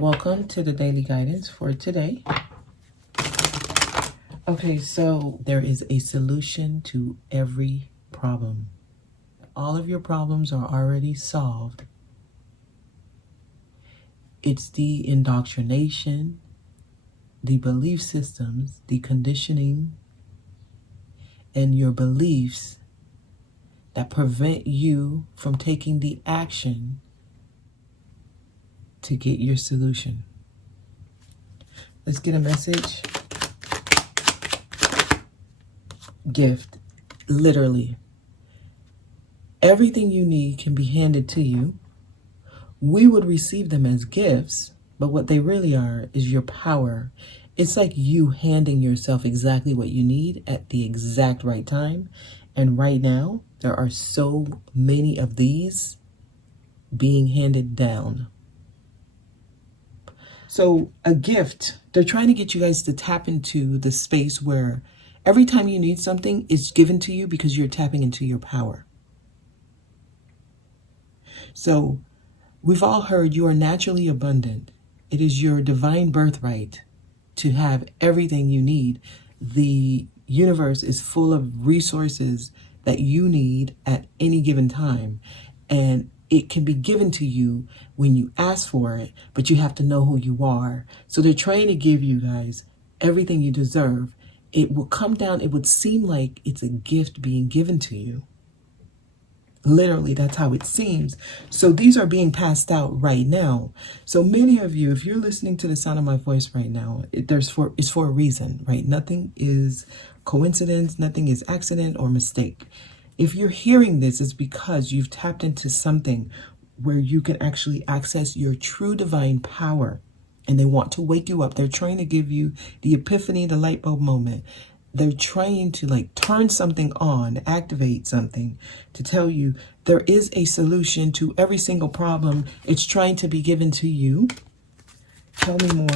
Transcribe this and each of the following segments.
Welcome to the daily guidance for today. Okay, so there is a solution to every problem. All of your problems are already solved. It's the indoctrination, the belief systems, the conditioning, and your beliefs that prevent you from taking the action to get your solution. Let's get a message. Gift. Literally. Everything you need can be handed to you. We would receive them as gifts, but what they really are is your power. It's like you handing yourself exactly what you need at the exact right time. And right now, there are so many of these being handed down. So a gift, they're trying to get you guys to tap into the space where every time you need something, it's given to you because you're tapping into your power. So we've all heard you are naturally abundant. It is your divine birthright to have everything you need. The universe is full of resources that you need at any given time. And it can be given to you when you ask for it, but you have to know who you are. So they're trying to give you guys everything you deserve. It will come down, it would seem like it's a gift being given to you. Literally, that's how it seems. So these are being passed out right now. So many of you, if you're listening to the sound of my voice right now, it's for a reason, right? Nothing is coincidence, nothing is accident or mistake. If you're hearing this, it's because you've tapped into something where you can actually access your true divine power. And they want to wake you up. They're trying to give you the epiphany, the light bulb moment. They're trying to turn something on, activate something to tell you there is a solution to every single problem. It's trying to be given to you. Tell me more.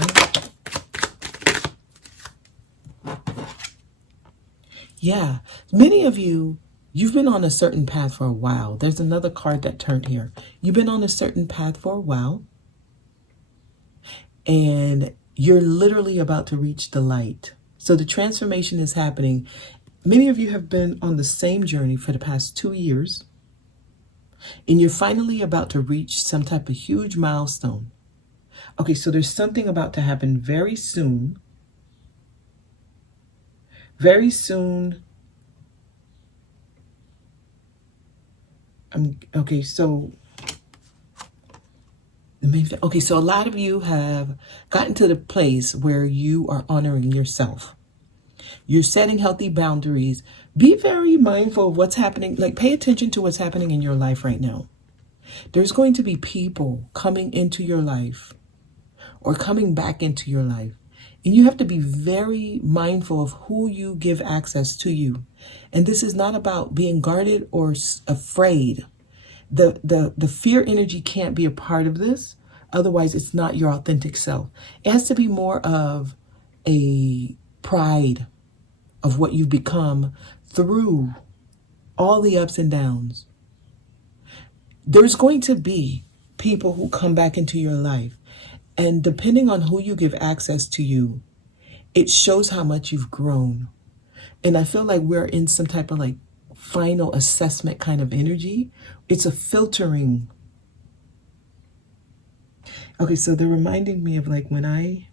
Yeah, many of you, you've been on a certain path for a while. There's another card that turned here. You've been on a certain path for a while. And you're literally about to reach the light. So the transformation is happening. Many of you have been on the same journey for the past 2 years. And you're finally about to reach some type of huge milestone. Okay, so there's something about to happen very soon. Very soon. Okay, so a lot of you have gotten to the place where you are honoring yourself. You're setting healthy boundaries. Be very mindful of what's happening. Pay attention to what's happening in your life right now. There's going to be people coming into your life or coming back into your life. And you have to be very mindful of who you give access to you. And this is not about being guarded or afraid. The fear energy can't be a part of this. Otherwise, it's not your authentic self. It has to be more of a pride of what you've become through all the ups and downs. There's going to be people who come back into your life. And depending on who you give access to you, it shows how much you've grown. And I feel like we're in some type of final assessment kind of energy. It's a filtering. Okay, so they're reminding me of when I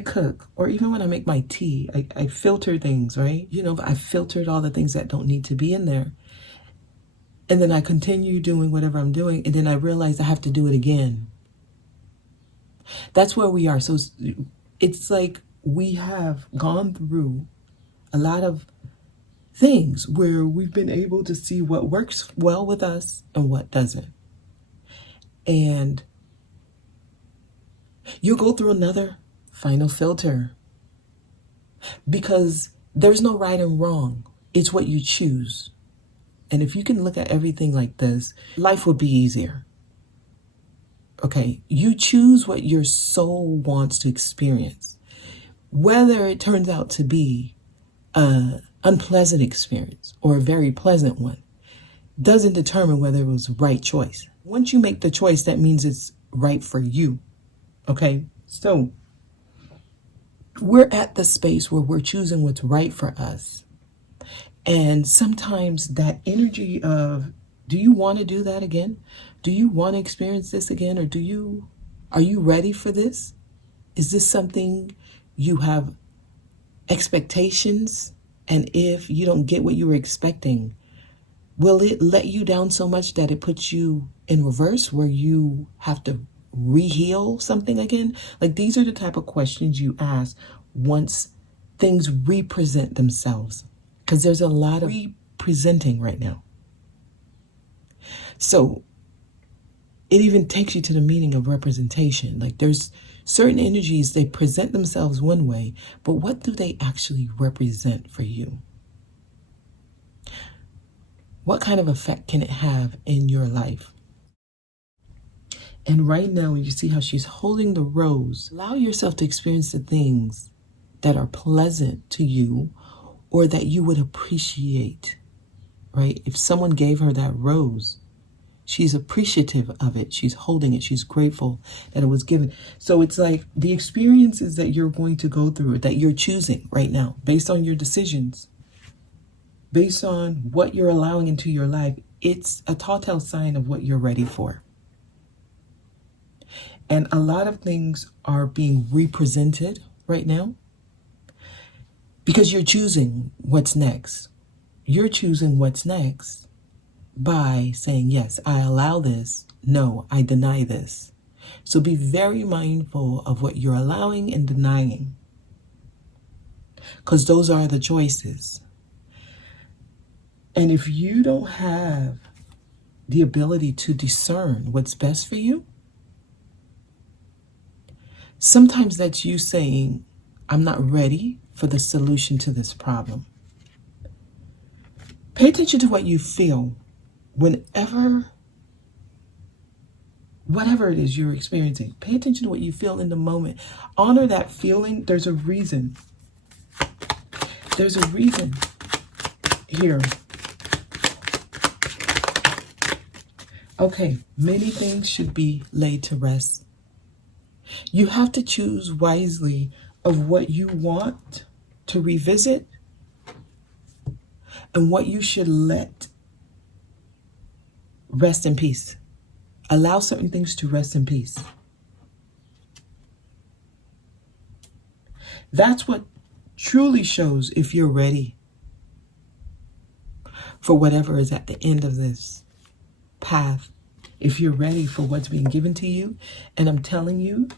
cook, or even when I make my tea, I filter things, right? I filtered all the things that don't need to be in there. And then I continue doing whatever I'm doing, and then I realize I have to do it again. That's where we are. So it's like we have gone through a lot of things where we've been able to see what works well with us and what doesn't. And you'll go through another final filter because there's no right and wrong. It's what you choose. And if you can look at everything like this, life would be easier. Okay, you choose what your soul wants to experience. Whether it turns out to be an unpleasant experience or a very pleasant one doesn't determine whether it was the right choice. Once you make the choice, that means it's right for you. Okay? So we're at the space where we're choosing what's right for us. And sometimes that energy of, do you want to do that again? Do you want to experience this again? Or are you ready for this? Is this something you have expectations? And if you don't get what you were expecting, will it let you down so much that it puts you in reverse where you have to re-heal something again? Like, these are the type of questions you ask once things represent themselves. Because there's a lot of representing right now. So it even takes you to the meaning of representation. Like, there's certain energies, they present themselves one way, but what do they actually represent for you? What kind of effect can it have in your life? And right now, when you see how she's holding the rose, allow yourself to experience the things that are pleasant to you or that you would appreciate, right? If someone gave her that rose, she's appreciative of it. She's holding it. She's grateful that it was given. So it's like the experiences that you're going to go through, that you're choosing right now, based on your decisions, based on what you're allowing into your life, it's a telltale sign of what you're ready for. And a lot of things are being represented right now because you're choosing what's next. You're choosing what's next by saying, yes, I allow this. No, I deny this. So be very mindful of what you're allowing and denying, because those are the choices. And if you don't have the ability to discern what's best for you, sometimes that's you saying, I'm not ready for the solution to this problem. Pay attention to what you feel whenever, whatever it is you're experiencing. Pay attention to what you feel in the moment. Honor that feeling. There's a reason. There's a reason here. Okay, many things should be laid to rest. You have to choose wisely of what you want to revisit and what you should let rest in peace. Allow certain things to rest in peace. That's what truly shows if you're ready for whatever is at the end of this path. If you're ready for what's being given to you. And I'm telling you,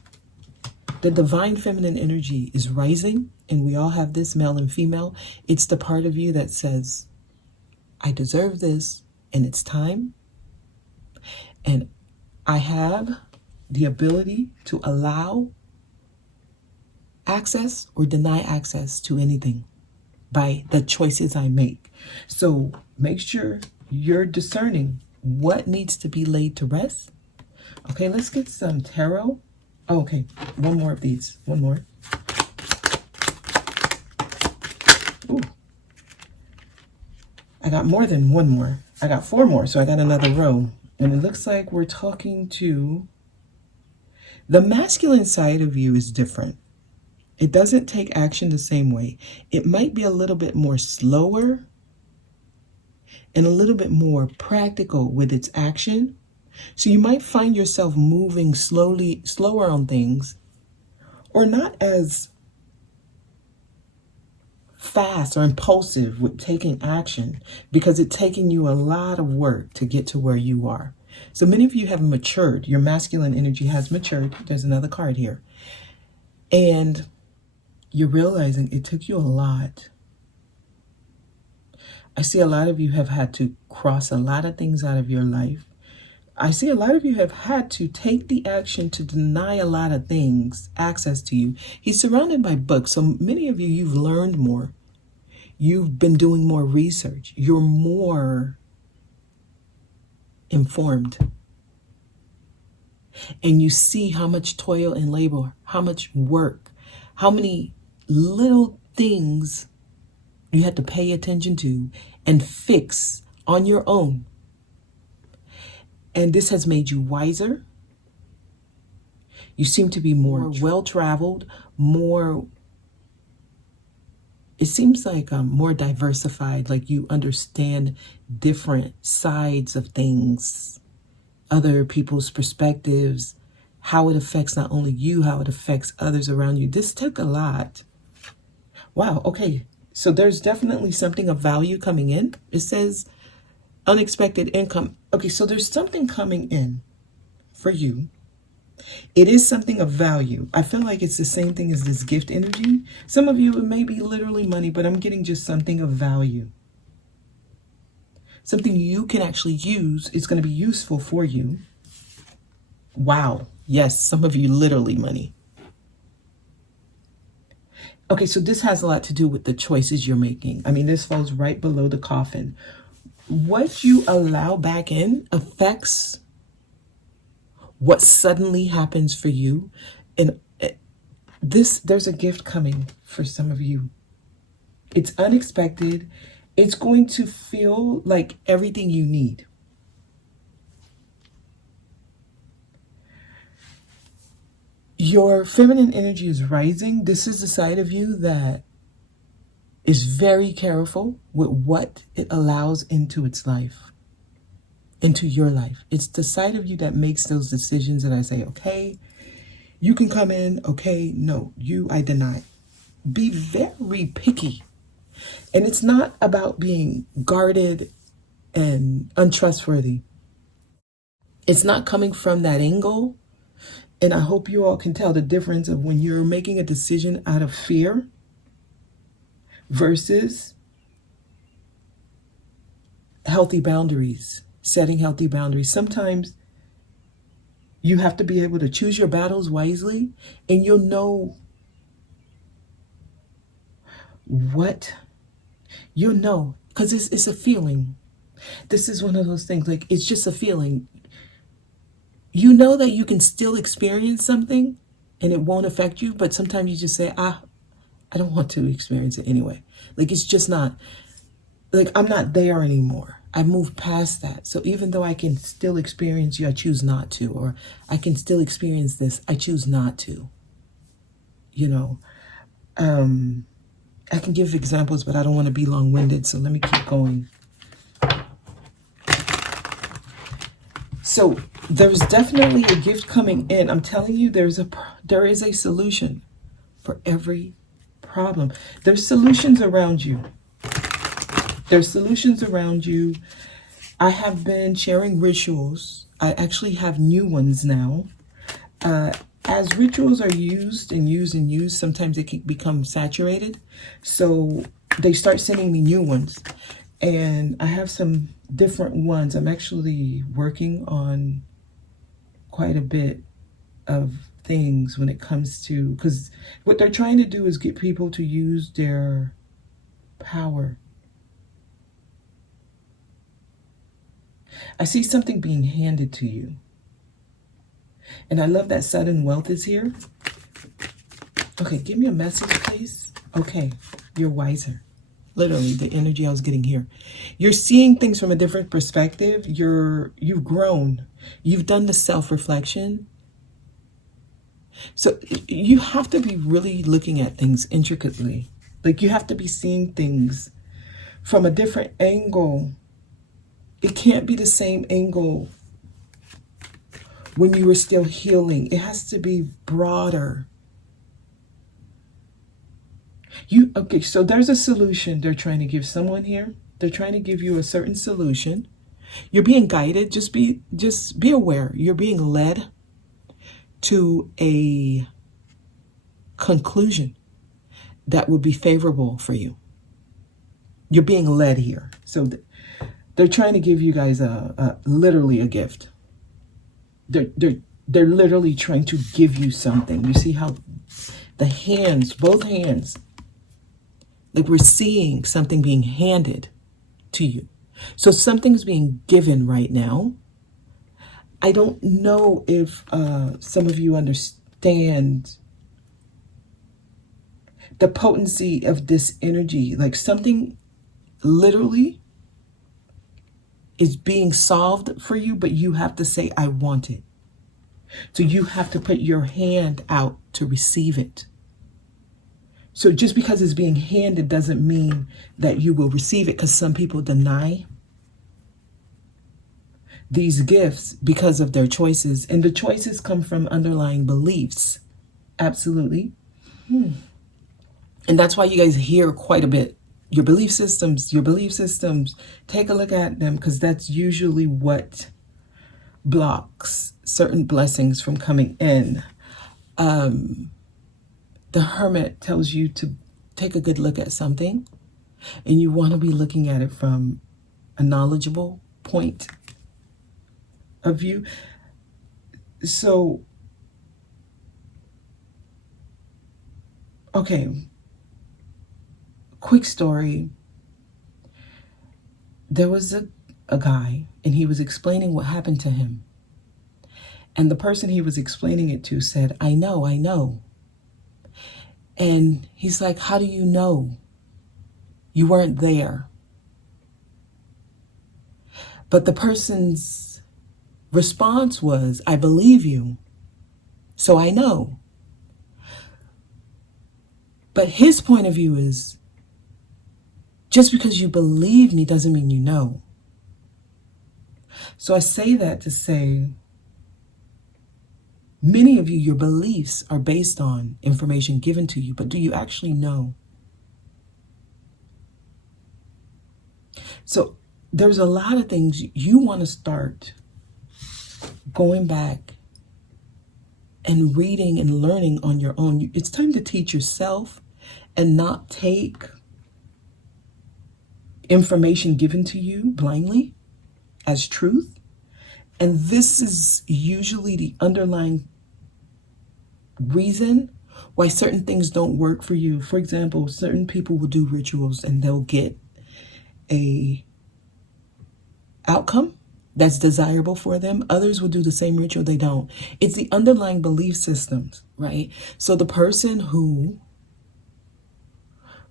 the divine feminine energy is rising, and we all have this, male and female. It's the part of you that says, I deserve this, and it's time. And I have the ability to allow access or deny access to anything by the choices I make. So make sure you're discerning what needs to be laid to rest. Okay, let's get some tarot. Oh, okay, one more of these. One more. Ooh. I got more than one more. I got 4 more, so I got another row. And it looks like we're talking to the masculine side of you is different. It doesn't take action the same way. It might be a little bit more slower and a little bit more practical with its action. So you might find yourself moving slower on things, or not as fast or impulsive with taking action, because it's taking you a lot of work to get to where you are. So many of you have matured. Your masculine energy has matured. There's another card here. And you're realizing it took you a lot. I see a lot of you have had to cross a lot of things out of your life. I see a lot of you have had to take the action to deny a lot of things access to you. He's surrounded by books. So many of you, you've learned more. You've been doing more research. You're more informed. And you see how much toil and labor, how much work, how many little things you had to pay attention to and fix on your own. And this has made you wiser. You seem to be more well-traveled, more, it seems like more diversified, like you understand different sides of things, other people's perspectives, how it affects not only you, how it affects others around you. This took a lot. Wow, okay. So there's definitely something of value coming in. It says unexpected income. Okay, so there's something coming in for you. It is something of value. I feel like it's the same thing as this gift energy. Some of you, it may be literally money, but I'm getting just something of value. Something you can actually use. It's going to be useful for you. Wow. Yes, some of you literally money. Okay, so this has a lot to do with the choices you're making. I mean, this falls right below the coffin. What you allow back in affects what suddenly happens for you. And there's a gift coming for some of you. It's unexpected. It's going to feel like everything you need. Your feminine energy is rising. This is the side of you that is very careful with what it allows into its life, into your life. It's the side of you that makes those decisions that I say, okay, you can come in. Okay, no, I deny. Be very picky. And it's not about being guarded and untrustworthy. It's not coming from that angle. And I hope you all can tell the difference of when you're making a decision out of fear versus healthy boundaries, setting healthy boundaries. Sometimes you have to be able to choose your battles wisely, and you'll know because it's a feeling. This is one of those things, like it's just a feeling. You know that you can still experience something and it won't affect you, but sometimes you just say, I don't want to experience it anyway. Like, it's just not, like, I'm not there anymore. I moved past that. So even though I can still experience you, I choose not to. Or I can still experience this, I choose not to. You know, I can give examples, but I don't want to be long-winded, so let me keep going. So there's definitely a gift coming in. I'm telling you, there is a solution for every problem. There's solutions around you. There's solutions around you. I have been sharing rituals. I actually have new ones now. As rituals are used and used and used, sometimes they can become saturated. So they start sending me new ones. And I have some different ones. I'm actually working on quite a bit of things when it comes to, because what they're trying to do is get people to use their power. I see something being handed to you. And I love that sudden wealth is here. Okay, give me a message, please. Okay, you're wiser. Literally, the energy I was getting here. You're seeing things from a different perspective. You've grown. You've done the self-reflection. So you have to be really looking at things intricately. Like, you have to be seeing things from a different angle. It can't be the same angle when you were still healing. It has to be broader. Okay, so there's a solution they're trying to give someone here. They're trying to give you a certain solution. You're being guided. Just be aware. You're being led to a conclusion that would be favorable for you. You're being led here. So they're trying to give you guys literally a gift. They're literally trying to give you something. You see how the hands, both hands, like we're seeing something being handed to you. So something's being given right now. I don't know if some of you understand the potency of this energy. Like, something literally is being solved for you, but you have to say, I want it. So you have to put your hand out to receive it. So just because it's being handed doesn't mean that you will receive it, because some people deny these gifts because of their choices. And the choices come from underlying beliefs. Absolutely. And that's why you guys hear quite a bit. Your belief systems, take a look at them, because that's usually what blocks certain blessings from coming in. The Hermit tells you to take a good look at something, and you want to be looking at it from a knowledgeable point of view. So, okay, quick story. There was a guy, and he was explaining what happened to him. And the person he was explaining it to said, I know. And he's like, how do you know? You weren't there. But the person's response was, I believe you, so I know. But his point of view is, just because you believe me doesn't mean you know. So I say that to say, many of you, your beliefs are based on information given to you, but do you actually know? So there's a lot of things you want to start going back and reading and learning on your own. It's time to teach yourself and not take information given to you blindly as truth. And this is usually the underlying reason why certain things don't work for you. For example, certain people will do rituals and they'll get a outcome that's desirable for them. Others will do the same ritual, they don't. It's the underlying belief systems, right? So the person who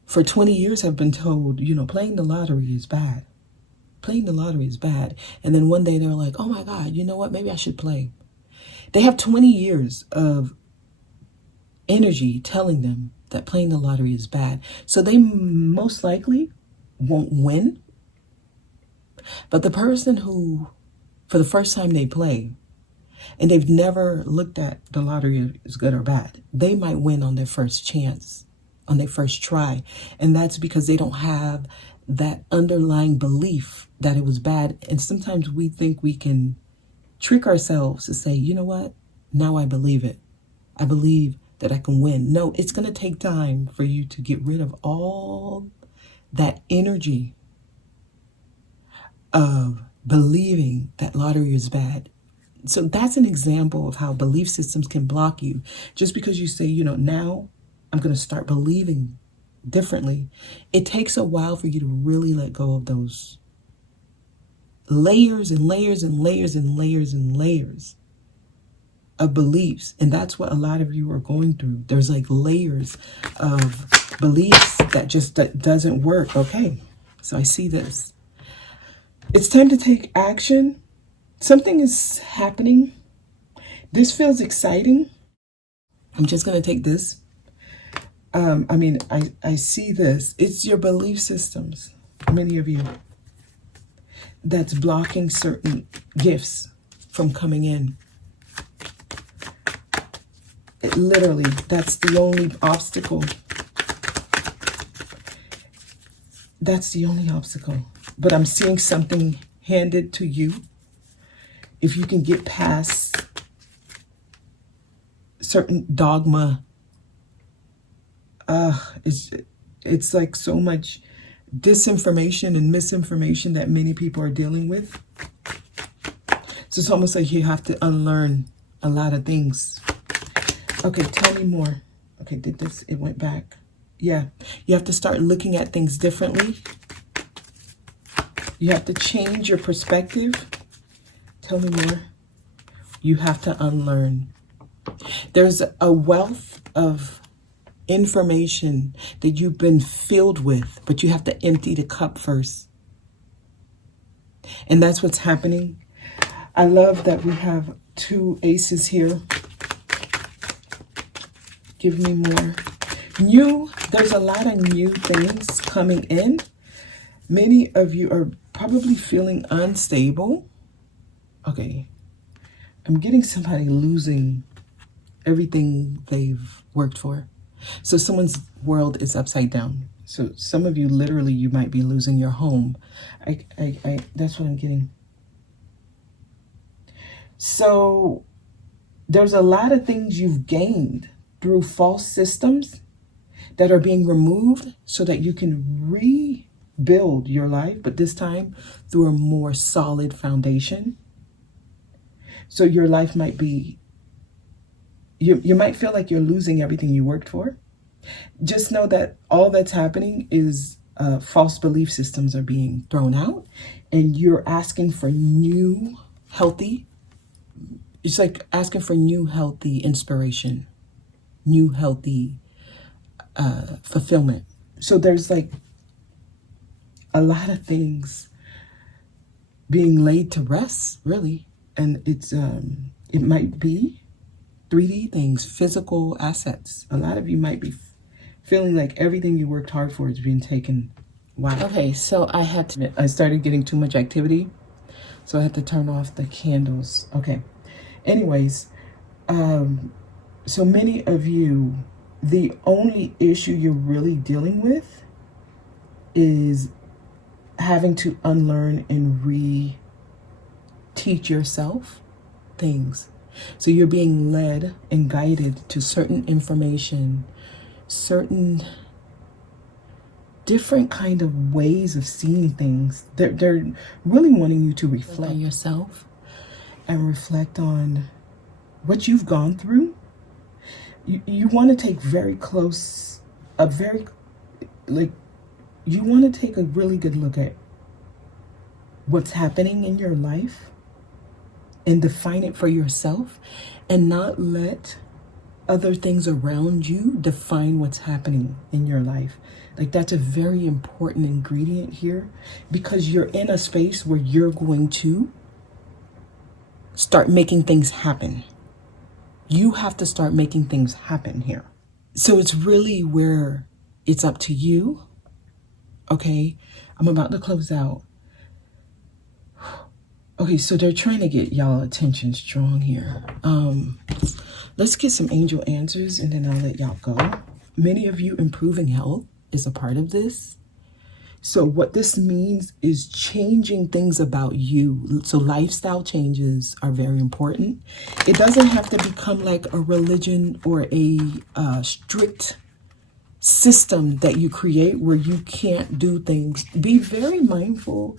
for 20 years have been told, playing the lottery is bad. Playing the lottery is bad. And then one day they're like, oh my God, you know what? Maybe I should play. They have 20 years of energy telling them that playing the lottery is bad. So they most likely won't win. But the person who, for the first time they play, and they've never looked at the lottery as good or bad, they might win on their first chance, on their first try. And that's because they don't have that underlying belief that it was bad. And sometimes we think we can trick ourselves to say, you know what? Now I believe it. I believe that I can win. No, it's going to take time for you to get rid of all that energy of believing that lottery is bad. So that's an example of how belief systems can block you. Just because you say, now I'm going to start believing differently. It takes a while for you to really let go of those layers and layers and layers and layers and layers of beliefs. And that's what a lot of you are going through. There's like layers of beliefs that doesn't work. Okay, so I see this. It's time to take action. Something is happening. This feels exciting. I'm just going to take this. I see this. It's your belief systems, many of you, that's blocking certain gifts from coming in. Literally, that's the only obstacle. That's the only obstacle. But I'm seeing something handed to you. If you can get past certain dogma, it's like so much disinformation and misinformation that many people are dealing with. So it's almost like you have to unlearn a lot of things. Okay, tell me more. Okay, did this, it went back. Yeah, you have to start looking at things differently. You have to change your perspective. Tell me more. You have to unlearn. There's a wealth of information that you've been filled with, but you have to empty the cup first. And that's what's happening. I love that we have two aces here. Give me more. New, there's a lot of new things coming in. Many of you are probably feeling unstable. Okay, I'm getting somebody losing everything they've worked for. So someone's world is upside down. So some of you, literally, you might be losing your home. That's what I'm getting. So there's a lot of things you've gained through false systems that are being removed so that you can rebuild your life, but this time through a more solid foundation. So your life might be, you might feel like you're losing everything you worked for. Just know that all that's happening is false belief systems are being thrown out, and you're asking for new, healthy, it's like asking for new, healthy inspiration, new, healthy fulfillment. So there's like a lot of things being laid to rest, really. And it's it might be 3D things, physical assets. A lot of you might be feeling like everything you worked hard for is being taken. Wow. Okay, so I started getting too much activity, so I had to turn off the candles. Okay. Anyways, so many of you, the only issue you're really dealing with is having to unlearn and teach yourself things. So you're being led and guided to certain information, certain different kind of ways of seeing things. They're really wanting you to reflect on yourself and reflect on what you've gone through. You want to take you want to take a really good look at what's happening in your life and define it for yourself, and not let other things around you define what's happening in your life. Like, that's a very important ingredient here, because you're in a space where you're going to start making things happen. You have to start making things happen here. So it's really where it's up to you. Okay, I'm about to close out. Okay, so they're trying to get y'all attention strong here. Let's get some angel answers and then I'll let y'all go. Many of you, improving health is a part of this. So what this means is changing things about you. So lifestyle changes are very important. It doesn't have to become like a religion or a strict system that you create where you can't do things. Be very mindful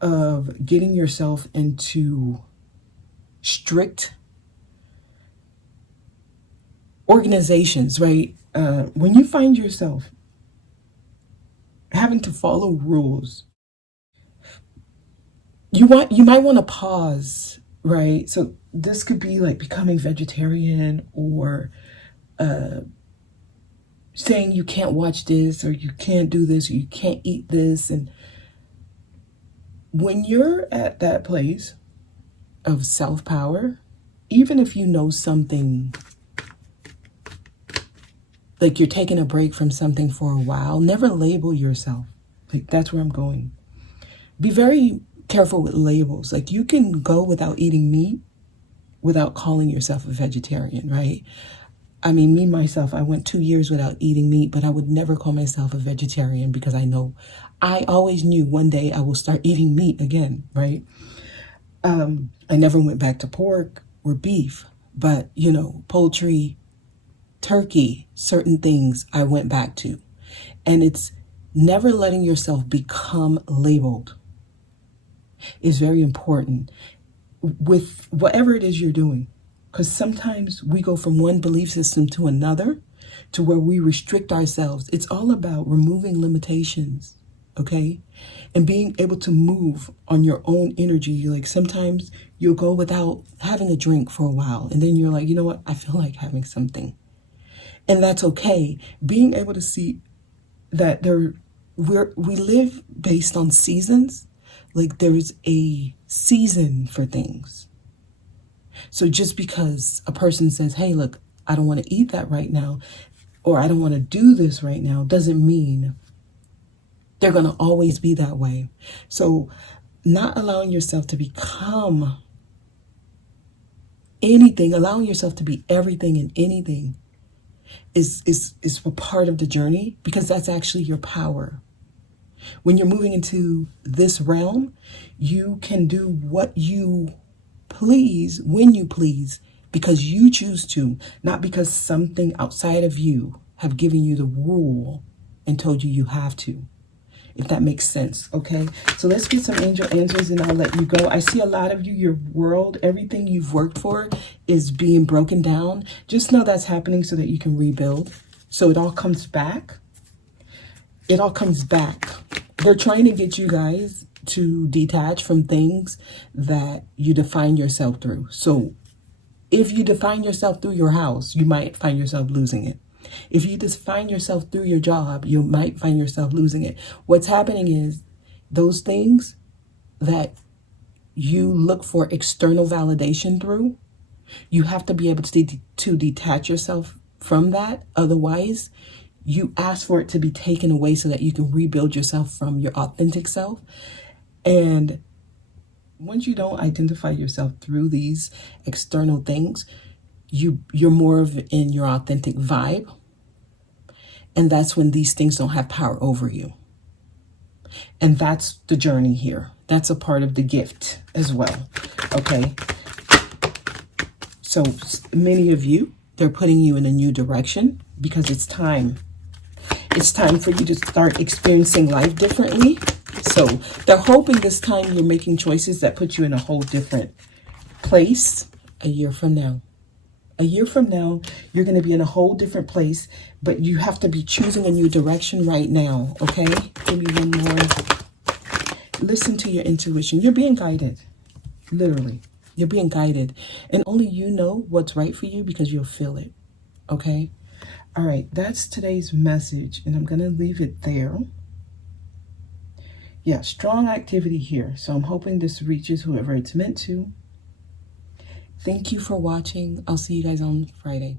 of getting yourself into strict organizations, right? When you find yourself having to follow rules, you might want to pause, right? So this could be like becoming vegetarian, or saying you can't watch this, or you can't do this, or you can't eat this. And when you're at that place of self-power, even if you know something, like you're taking a break from something for a while, never label yourself. Like, that's where I'm going. Be very careful with labels. Like, you can go without eating meat without calling yourself a vegetarian, right? I mean, me, myself, I went 2 years without eating meat, but I would never call myself a vegetarian, because I always knew one day I will start eating meat again, right? I never went back to pork or beef, but, poultry, turkey, certain things I went back to. And it's never letting yourself become labeled is very important with whatever it is you're doing. Because sometimes we go from one belief system to another to where we restrict ourselves. It's all about removing limitations, okay? And being able to move on your own energy. Like, sometimes you'll go without having a drink for a while, and then you're like, you know what? I feel like having something. And that's okay. Being able to see that we live based on seasons. Like, there's a season for things. So just because a person says, hey, look, I don't want to eat that right now, or I don't want to do this right now, doesn't mean they're going to always be that way. So not allowing yourself to become anything, allowing yourself to be everything and anything is a part of the journey, because that's actually your power. When you're moving into this realm, you can do what you please when you please, because you choose to, not because something outside of you have given you the rule and told you you have to. If that makes sense, okay? So let's get some angel answers and I'll let you go. I see a lot of you, your world, everything you've worked for is being broken down. Just know that's happening so that you can rebuild. So it all comes back. It all comes back. They're trying to get you guys to detach from things that you define yourself through. So if you define yourself through your house, you might find yourself losing it. If you define yourself through your job, you might find yourself losing it. What's happening is those things that you look for external validation through, you have to be able to detach yourself from that. Otherwise, you ask for it to be taken away so that you can rebuild yourself from your authentic self. And once you don't identify yourself through these external things, you're more of in your authentic vibe. And that's when these things don't have power over you. And that's the journey here. That's a part of the gift as well. Okay. So many of you, they're putting you in a new direction because it's time. It's time for you to start experiencing life differently. So they're hoping this time you're making choices that put you in a whole different place a year from now. A year from now, you're going to be in a whole different place, but you have to be choosing a new direction right now, okay? Give me one more. Listen to your intuition. You're being guided, literally. You're being guided, and only you know what's right for you because you'll feel it, okay? All right, that's today's message, and I'm going to leave it there. Yeah, strong activity here, so I'm hoping this reaches whoever it's meant to. Thank you for watching. I'll see you guys on Friday.